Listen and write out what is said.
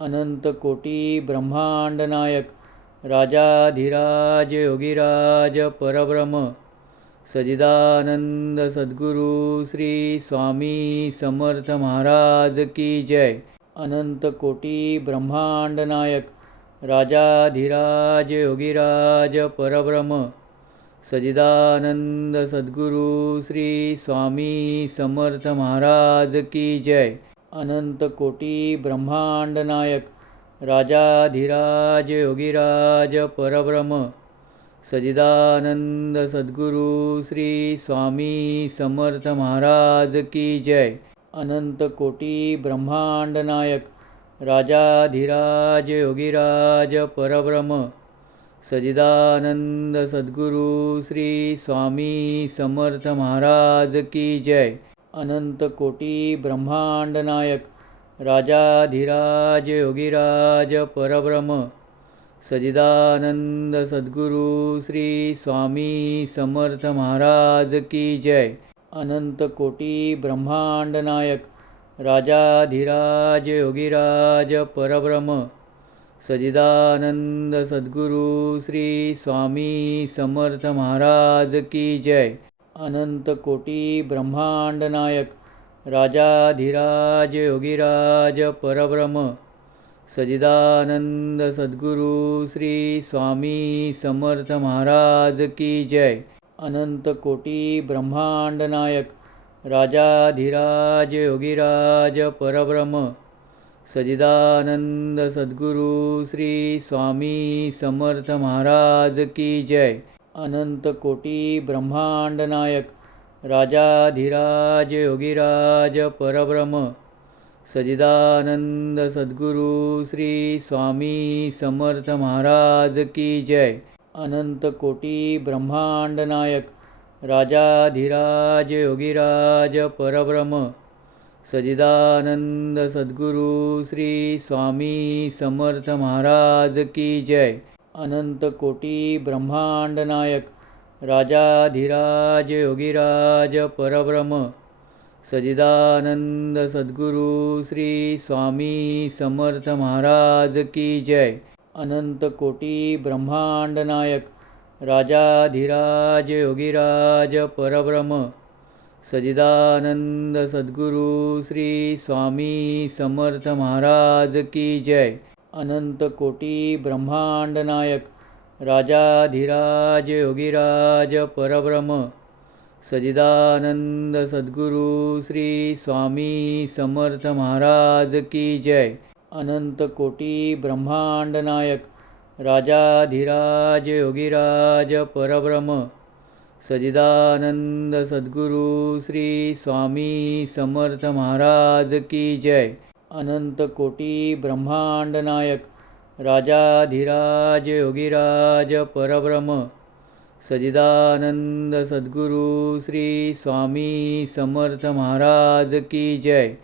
अनंत कोटी ब्रह्मांड नायक राजाधिराज योगीराज परब्रह्म सजिदानंद सद्गुरु श्री स्वामी समर्थ महाराज की जय। अनंत कोटी ब्रह्मांड नायक राजाधिराज योगीराज परब्रह्म सजिदानंद सद्गुरु श्री स्वामी समर्थ महाराज की जय। अनंत कोटी ब्रह्मांड नायक राजाधिराज योगीराज परब्रह्म सजिदानंद सद्गुरु श्री स्वामी समर्थ महाराज की जय। अनंत कोटी ब्रह्मांड नायक राजाधिराज योगीराज परब्रह्म सजिदानंद सद्गुरु श्री स्वामी समर्थ महाराज की जय। अनंत कोटी ब्रह्मांड नायक राजाधिराज योगीराज परब्रह्म सजिदानंद सद्गुरु श्री स्वामी समर्थ महाराज की जय। अनंत कोटी ब्रह्मांड नायक राजाधिराज योगीराज परब्रह्म सजिदानंद सद्गुरु श्री स्वामी समर्थ महाराज की जय। अनंत कोटी ब्रह्मांड नायक राजाधिराज योगीराज परब्रह्म सजिदानंद सद्गुरु श्री स्वामी समर्थ महाराज की जय। अनंत कोटी ब्रह्मांड नायक राजाधिराज योगीराज परब्रह्म सजिदानंद सद्गुरु श्री स्वामी समर्थ महाराज की जय। अनंत कोटी ब्रह्मांड नायक राजाधिराज योगीराज परब्रह्म सजिदानंद सद्गुरु श्री स्वामी समर्थ महाराज की जय। अनंत कोटी ब्रह्मांड नायक राजाधिराज योगीराज परब्रह्म सजिदानंद सद्गुरु श्री स्वामी समर्थ महाराज की जय। अनंत कोटी ब्रह्मांड नायक राजाधिराज योगीराज परब्रह्म सजिदानंद सद्गुरु श्री स्वामी समर्थ महाराज की जय। अनंत कोटी ब्रह्मांड नायक राजाधिराज योगीराज परब्रह्म सजिदानंद सद्गुरु श्री स्वामी समर्थ महाराज की जय। अनंत कोटी ब्रह्मांड नायक राजाधिराज योगीराज परब्रह्म सजिदानंद सद्गुरु श्री स्वामी समर्थ महाराज की जय। अनंत कोटी ब्रह्मांड नायक राजाधिराज योगीराज परब्रह्म सजिदानंद सद्गुरु श्री स्वामी समर्थ महाराज की जय। अनंत कोटी ब्रह्मांड नायक राजाधिराज योगीराज परब्रह्म सजिदानंद सद्गुरु श्री स्वामी समर्थ महाराज की जय।